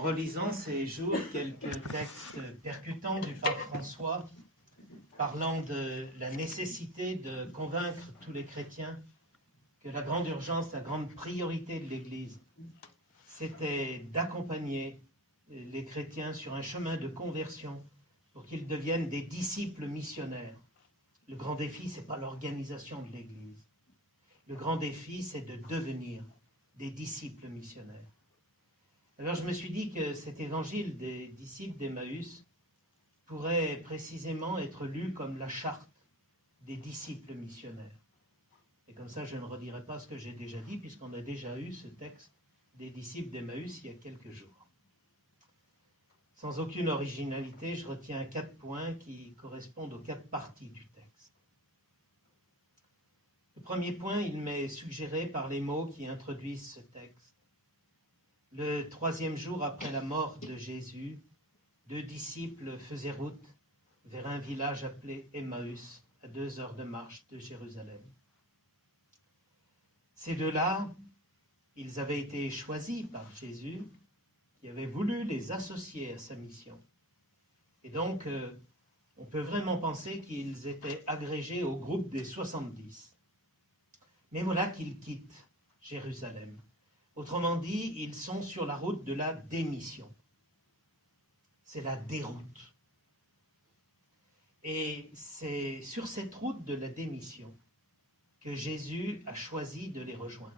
En relisant ces jours quelques textes percutants du pape François, parlant de la nécessité de convaincre tous les chrétiens que la grande urgence, la grande priorité de l'Église, c'était d'accompagner les chrétiens sur un chemin de conversion pour qu'ils deviennent des disciples missionnaires. Le grand défi, ce n'est pas l'organisation de l'Église. Le grand défi, c'est de devenir des disciples missionnaires. Alors je me suis dit que cet évangile des disciples d'Emmaüs pourrait précisément être lu comme la charte des disciples missionnaires. Et comme ça, je ne redirai pas ce que j'ai déjà dit, puisqu'on a déjà eu ce texte des disciples d'Emmaüs il y a quelques jours. Sans aucune originalité, je retiens 4 points qui correspondent aux 4 parties du texte. Le premier point, il m'est suggéré par les mots qui introduisent ce texte. Le 3e jour après la mort de Jésus, 2 disciples faisaient route vers un village appelé Emmaüs, à 2 heures de marche de Jérusalem. Ces 2-là, ils avaient été choisis par Jésus, qui avait voulu les associer à sa mission. Et donc, on peut vraiment penser qu'ils étaient agrégés au groupe des 70. Mais voilà qu'ils quittent Jérusalem. Autrement dit, ils sont sur la route de la démission. C'est la déroute. Et c'est sur cette route de la démission que Jésus a choisi de les rejoindre.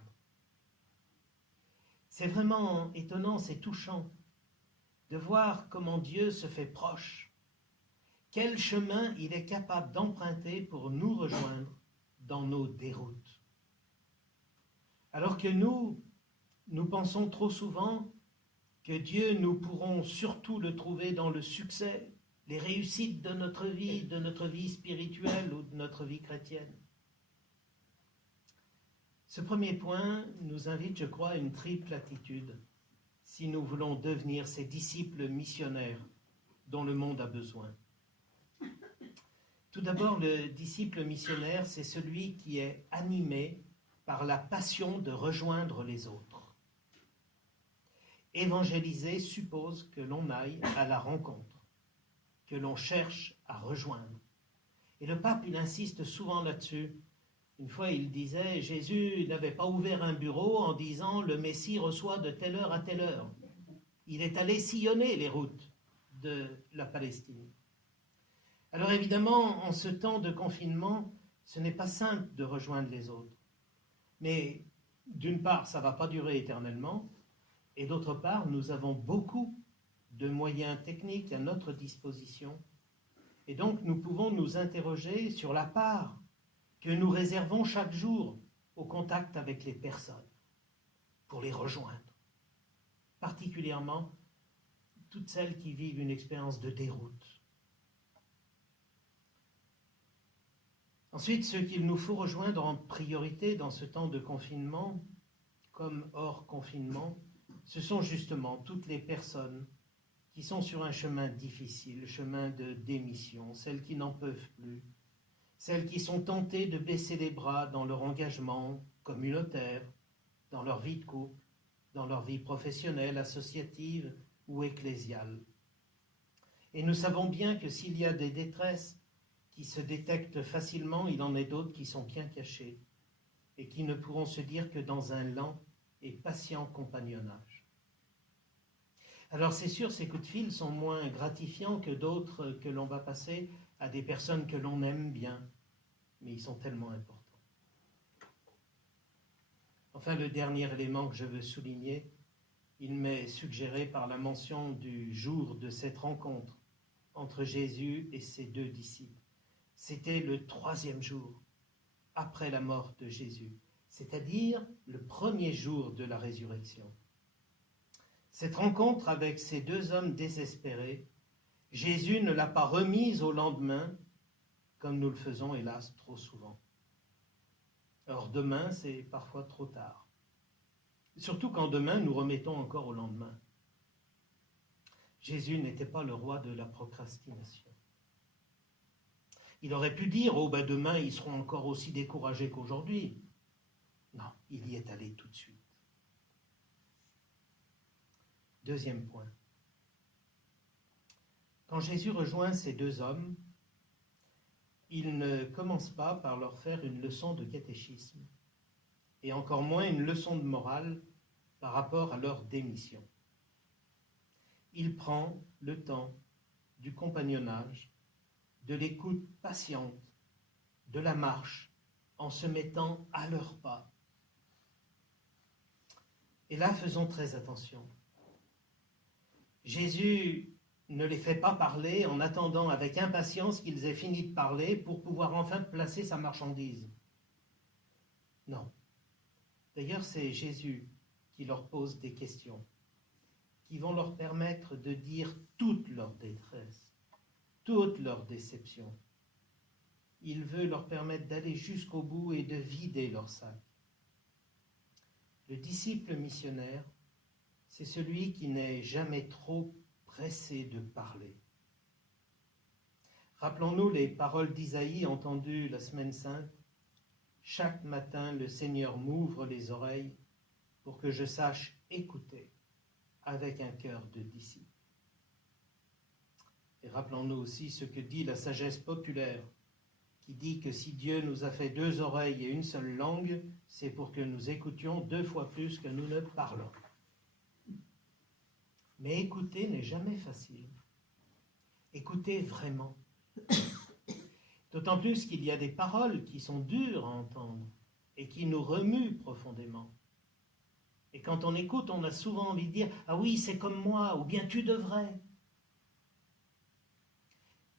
C'est vraiment étonnant, c'est touchant de voir comment Dieu se fait proche. Quel chemin il est capable d'emprunter pour nous rejoindre dans nos déroutes. Alors que nous pensons trop souvent que Dieu, nous pourrons surtout le trouver dans le succès, les réussites de notre vie spirituelle ou de notre vie chrétienne. Ce premier point nous invite, je crois, à une triple attitude si nous voulons devenir ces disciples missionnaires dont le monde a besoin. Tout d'abord, le disciple missionnaire, c'est celui qui est animé par la passion de rejoindre les autres. Évangéliser suppose que l'on aille à la rencontre, que l'on cherche à rejoindre. Et le pape, il insiste souvent là-dessus. Une fois, il disait, Jésus n'avait pas ouvert un bureau en disant « le Messie reçoit de telle heure à telle heure ». Il est allé sillonner les routes de la Palestine. Alors évidemment, en ce temps de confinement, ce n'est pas simple de rejoindre les autres. Mais d'une part, ça ne va pas durer éternellement, et d'autre part, nous avons beaucoup de moyens techniques à notre disposition. Et donc, nous pouvons nous interroger sur la part que nous réservons chaque jour au contact avec les personnes, pour les rejoindre. Particulièrement, toutes celles qui vivent une expérience de déroute. Ensuite, ce qu'il nous faut rejoindre en priorité dans ce temps de confinement, comme hors confinement, ce sont justement toutes les personnes qui sont sur un chemin difficile, le chemin de démission, celles qui n'en peuvent plus, celles qui sont tentées de baisser les bras dans leur engagement communautaire, dans leur vie de couple, dans leur vie professionnelle, associative ou ecclésiale. Et nous savons bien que s'il y a des détresses qui se détectent facilement, il en est d'autres qui sont bien cachées et qui ne pourront se dire que dans un lent et patient compagnonnage. Alors c'est sûr, ces coups de fil sont moins gratifiants que d'autres que l'on va passer à des personnes que l'on aime bien, mais ils sont tellement importants. Enfin, le dernier élément que je veux souligner, il m'est suggéré par la mention du jour de cette rencontre entre Jésus et ses 2 disciples. C'était le 3e jour après la mort de Jésus, c'est-à-dire le 1er jour de la résurrection. Cette rencontre avec ces 2 hommes désespérés, Jésus ne l'a pas remise au lendemain, comme nous le faisons hélas trop souvent. Or demain, c'est parfois trop tard. Surtout quand demain, nous remettons encore au lendemain. Jésus n'était pas le roi de la procrastination. Il aurait pu dire, demain, ils seront encore aussi découragés qu'aujourd'hui. Non, il y est allé tout de suite. Deuxième point. Quand Jésus rejoint ces deux hommes, il ne commence pas par leur faire une leçon de catéchisme, et encore moins une leçon de morale par rapport à leur démission. Il prend le temps du compagnonnage, de l'écoute patiente, de la marche, en se mettant à leurs pas. Et là, faisons très attention. Jésus ne les fait pas parler en attendant avec impatience qu'ils aient fini de parler pour pouvoir enfin placer sa marchandise. Non. D'ailleurs, c'est Jésus qui leur pose des questions qui vont leur permettre de dire toute leur détresse, toute leur déception. Il veut leur permettre d'aller jusqu'au bout et de vider leur sac. Le disciple missionnaire, c'est celui qui n'est jamais trop pressé de parler. Rappelons-nous les paroles d'Isaïe entendues la Semaine Sainte. Chaque matin, le Seigneur m'ouvre les oreilles pour que je sache écouter avec un cœur de disciple. Et rappelons-nous aussi ce que dit la sagesse populaire, qui dit que si Dieu nous a fait deux oreilles et une seule langue, c'est pour que nous écoutions 2 fois plus que nous ne parlons. Mais écouter n'est jamais facile. Écouter vraiment. D'autant plus qu'il y a des paroles qui sont dures à entendre et qui nous remuent profondément. Et quand on écoute, on a souvent envie de dire « Ah oui, c'est comme moi » ou bien « Tu devrais ».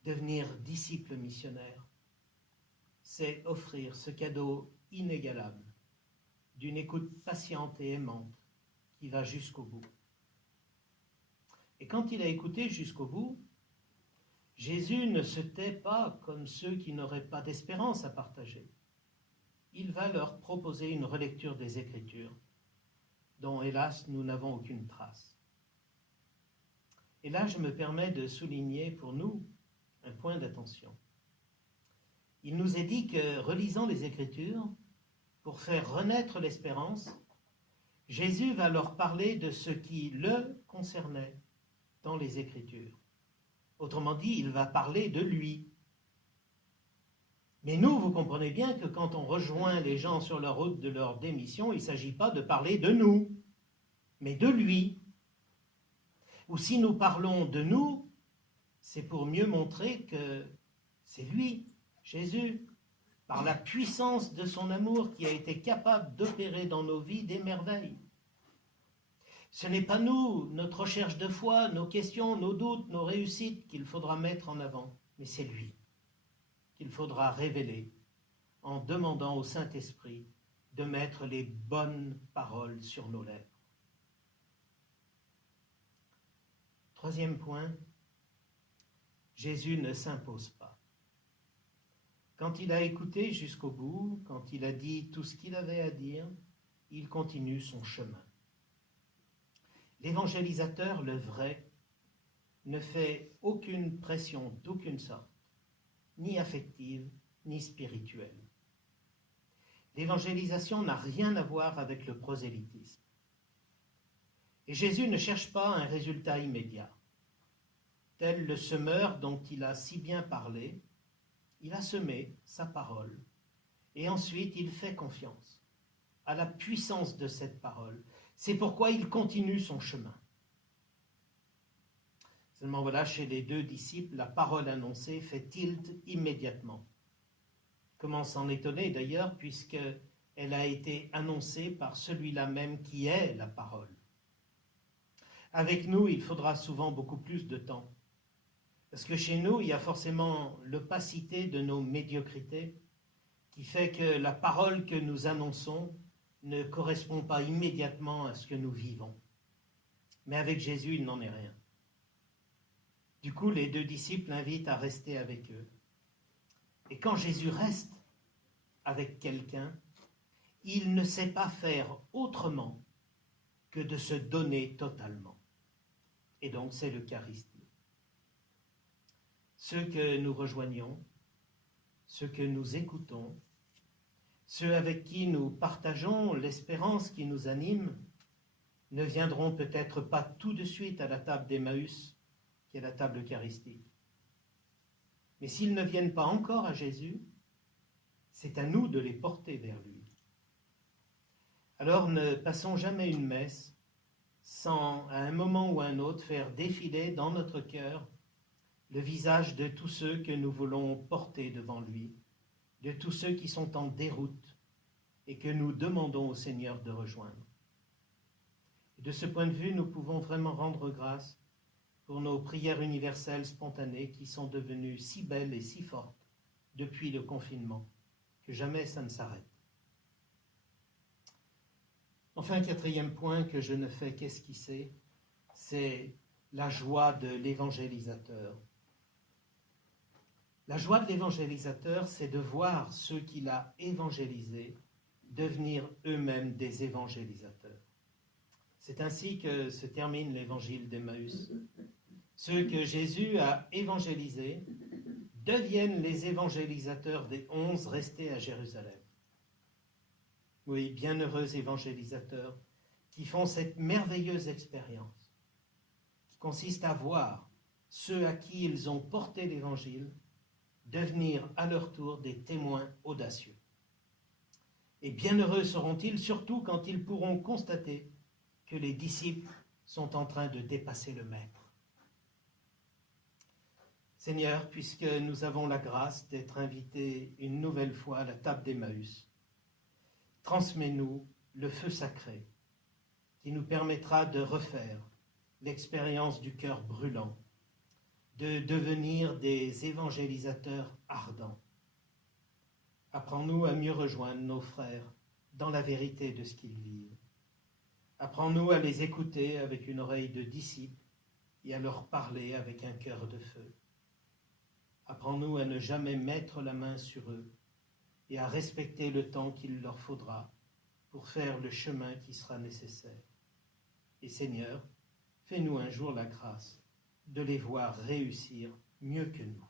Devenir disciple missionnaire, c'est offrir ce cadeau inégalable d'une écoute patiente et aimante qui va jusqu'au bout. Et quand il a écouté jusqu'au bout, Jésus ne se tait pas comme ceux qui n'auraient pas d'espérance à partager. Il va leur proposer une relecture des Écritures, dont, hélas, nous n'avons aucune trace. Et là, je me permets de souligner pour nous un point d'attention. Il nous est dit que, relisant les Écritures, pour faire renaître l'espérance, Jésus va leur parler de ce qui le concernait dans les Écritures. Autrement dit, il va parler de lui. Mais nous, vous comprenez bien que quand on rejoint les gens sur leur route de leur démission, il ne s'agit pas de parler de nous, mais de lui. Ou si nous parlons de nous, c'est pour mieux montrer que c'est lui, Jésus, par la puissance de son amour qui a été capable d'opérer dans nos vies des merveilles. Ce n'est pas nous, notre recherche de foi, nos questions, nos doutes, nos réussites qu'il faudra mettre en avant, mais c'est lui qu'il faudra révéler en demandant au Saint-Esprit de mettre les bonnes paroles sur nos lèvres. Troisième point, Jésus ne s'impose pas. Quand il a écouté jusqu'au bout, quand il a dit tout ce qu'il avait à dire, il continue son chemin. L'évangélisateur, le vrai, ne fait aucune pression d'aucune sorte, ni affective, ni spirituelle. L'évangélisation n'a rien à voir avec le prosélytisme. Et Jésus ne cherche pas un résultat immédiat. Tel le semeur dont il a si bien parlé, il a semé sa parole, et ensuite il fait confiance à la puissance de cette parole. C'est pourquoi il continue son chemin. Seulement voilà, chez les deux disciples, la parole annoncée fait tilt immédiatement. Comment s'en étonner d'ailleurs, puisqu'elle a été annoncée par celui-là même qui est la parole. Avec nous, il faudra souvent beaucoup plus de temps. Parce que chez nous, il y a forcément l'opacité de nos médiocrités qui fait que la parole que nous annonçons ne correspond pas immédiatement à ce que nous vivons. Mais avec Jésus, il n'en est rien. Du coup, les deux disciples l'invitent à rester avec eux. Et quand Jésus reste avec quelqu'un, il ne sait pas faire autrement que de se donner totalement. Et donc, c'est l'Eucharistie. Ceux que nous rejoignons, ceux que nous écoutons, ceux avec qui nous partageons l'espérance qui nous anime, ne viendront peut-être pas tout de suite à la table d'Emmaüs, qui est la table eucharistique. Mais s'ils ne viennent pas encore à Jésus, c'est à nous de les porter vers lui. Alors ne passons jamais une messe sans, à un moment ou à un autre, faire défiler dans notre cœur le visage de tous ceux que nous voulons porter devant lui, de tous ceux qui sont en déroute et que nous demandons au Seigneur de rejoindre. Et de ce point de vue, nous pouvons vraiment rendre grâce pour nos prières universelles spontanées qui sont devenues si belles et si fortes depuis le confinement, que jamais ça ne s'arrête. Enfin, quatrième point que je ne fais qu'esquisser, c'est la joie de l'évangélisateur. La joie de l'évangélisateur, c'est de voir ceux qu'il a évangélisés devenir eux-mêmes des évangélisateurs. C'est ainsi que se termine l'évangile d'Emmaüs. Ceux que Jésus a évangélisés deviennent les évangélisateurs des 11 restés à Jérusalem. Oui, bienheureux évangélisateurs qui font cette merveilleuse expérience qui consiste à voir ceux à qui ils ont porté l'évangile devenir à leur tour des témoins audacieux. Et bienheureux seront-ils surtout quand ils pourront constater que les disciples sont en train de dépasser le Maître. Seigneur, puisque nous avons la grâce d'être invités une nouvelle fois à la table d'Emmaüs, transmets-nous le feu sacré qui nous permettra de refaire l'expérience du cœur brûlant, de devenir des évangélisateurs ardents. Apprends-nous à mieux rejoindre nos frères dans la vérité de ce qu'ils vivent. Apprends-nous à les écouter avec une oreille de disciple et à leur parler avec un cœur de feu. Apprends-nous à ne jamais mettre la main sur eux et à respecter le temps qu'il leur faudra pour faire le chemin qui sera nécessaire. Et Seigneur, fais-nous un jour la grâce de les voir réussir mieux que nous.